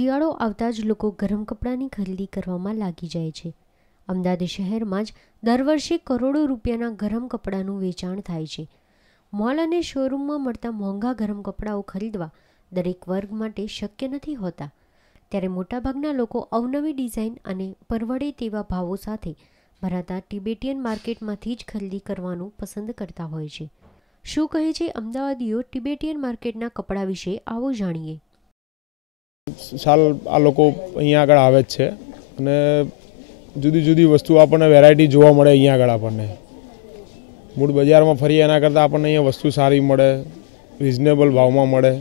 શિયાળો આવતા જ લોકો ગરમ કપડાની ખરીદી કરવામાં લાગી જાય છે। અમદાવાદ શહેરમાં જ દર વર્ષે કરોડો રૂપિયાના ગરમ કપડાનું વેચાણ થાય છે। મોલ અને શોરૂમમાં મળતા મોંઘા ગરમ કપડાઓ ખરીદવા દરેક વર્ગ માટે શક્ય નથી હોતા। ત્યારે મોટાભાગના લોકો અવનવી ડિઝાઇન અને પરવડે તેવા ભાવો સાથે ભરાતા ટિબેટિયન માર્કેટમાંથી જ ખરીદી કરવાનું પસંદ કરતા હોય છે। શું કહે છે અમદાવાદીઓ ટિબેટિયન માર્કેટના કપડા વિશે, આવો જાણીએ। સાલ આ લોકો અહીંયા આગળ આવે જ છે અને જુદી જુદી વસ્તુ આપણને વેરાયટી જોવા મળે। અહીંયા આગળ આપણને મૂળ બજારમાં ફરીએ એના કરતાં આપણને અહીંયા વસ્તુ સારી મળે, રિઝનેબલ ભાવમાં મળે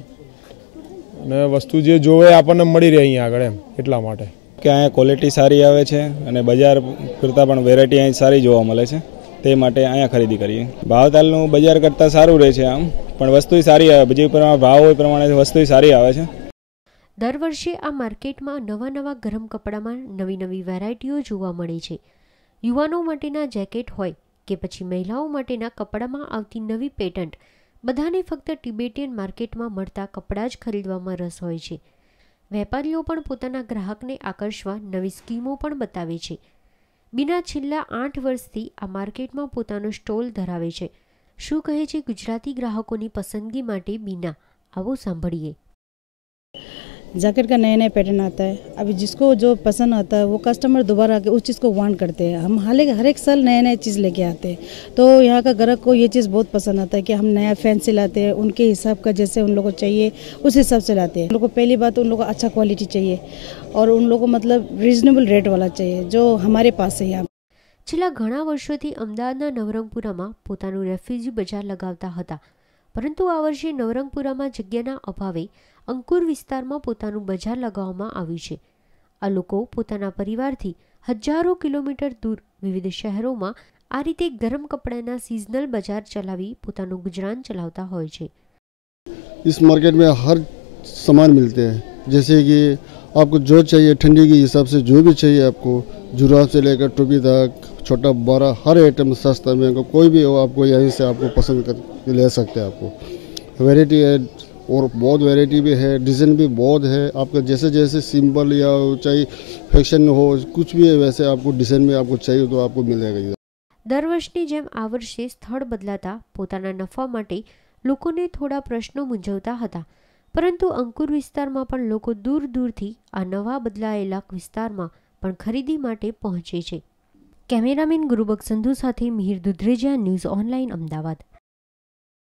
અને વસ્તુ જે જોવે આપણને મળી રહે અહીંયા આગળ, એમ એટલા માટે કે અહીંયા ક્વોલિટી સારી આવે છે અને બજાર કરતાં પણ વેરાયટી અહીં સારી જોવા મળે છે, તે માટે અહીંયા ખરીદી કરીએ। ભાવતાલનું બજાર કરતાં સારું રહે છે આમ, પણ વસ્તુ સારી આવે, જે પ્રમાણે ભાવ હોય પ્રમાણે વસ્તુ સારી આવે છે। દર વર્ષે આ માર્કેટમાં નવા ગરમ કપડામાં નવી વેરાયટીઓ જોવા મળે છે। યુવાનો માટેના જેકેટ હોય કે પછી મહિલાઓ માટેના કપડામાં આવતી નવી પેટન્ટ, બધાને ફક્ત ટિબેટિયન માર્કેટમાં મળતા કપડાં જ ખરીદવામાં રસ હોય છે। વેપારીઓ પણ પોતાના ગ્રાહકને આકર્ષવા નવી સ્કીમો પણ બતાવે છે। બીના છેલ્લા 8 વર્ષથી આ માર્કેટમાં પોતાનો સ્ટોલ ધરાવે છે। શું કહે છે ગુજરાતી ગ્રાહકોની પસંદગી માટે બીના, આવો સાંભળીએ। जैकेट का नया नया पैटर्न आता है। अभी जिसको जो पसंद आता है वो कस्टमर दोबारा आके उस चीज़ को वांट करते हैं। हम हर एक साल नए नए चीज़ लेके आते हैं, तो यहाँ का ग्राहक को ये चीज़ बहुत पसंद आता है कि हम नया फैंसी लाते हैं, उनके हिसाब का जैसे उन लोगों को चाहिए उस हिसाब से लाते हैं। उन लोगों को पहली बात उन लोगों को अच्छा क्वालिटी चाहिए और उन लोगों को मतलब रीजनेबल रेट वाला चाहिए, जो हमारे पास है। यहाँ છેલ્લા ઘણા વર્ષોથી અમદાવાદના નવરંગપુરામાં પોતાનું રેફ્યુજી બજાર લગાવતા હતા, પરંતુ આ વર્ષે નવરંગપુરામાં જગ્યાના અભાવે અંકુર વિસ્તારમાં પોતાનું બજાર લગાવવામાં આવ્યું છે। આ લોકો પોતાના પરિવારથી હજારો કિલોમીટર દૂર વિવિધ શહેરોમાં આ રીતે ગરમ કપડાના સિઝનલ બજાર ચલાવી પોતાનું ગુજરાન ચલાવતા હોય છે। इस मार्केट में हर सामान मिलते हैं, जैसे कि आपको जो चाहिए ठंडी के हिसाब से जो भी चाहिए आपको, जुराब से लेकर टोपी तक, छोटा बड़ा हर आइटम सस्ता महंगा कोई भी हो आपको यहीं से आपको पसंद कर ले सकते हैं। आपको वैरायटी है और बहुत वैरायटी भी है, डिज़ाइन भी बहुत है। आपका जैसे जैसे सिंपल या चाहे फैशन हो कुछ भी है वैसे आपको डिज़ाइन में आपको चाहिए तो आपको मिलेगा। દર વર્ષની જેમ આ વર્ષે સ્થળ બદલાતા પોતાના નફા માટે લોકોને થોડા પ્રશ્નો મૂંઝવતા હતા, પરંતુ અંકુર વિસ્તારમાં પણ લોકો દૂર દૂરથી આ નવા બદલાયેલા વિસ્તારમાં પણ ખરીદી માટે પહોંચે છે। કેમેરામેન ગુરુબક્ષ સંધુ સાથે મિહિર દુધરેજા, ન્યૂઝ ઓનલાઈન, અમદાવાદ।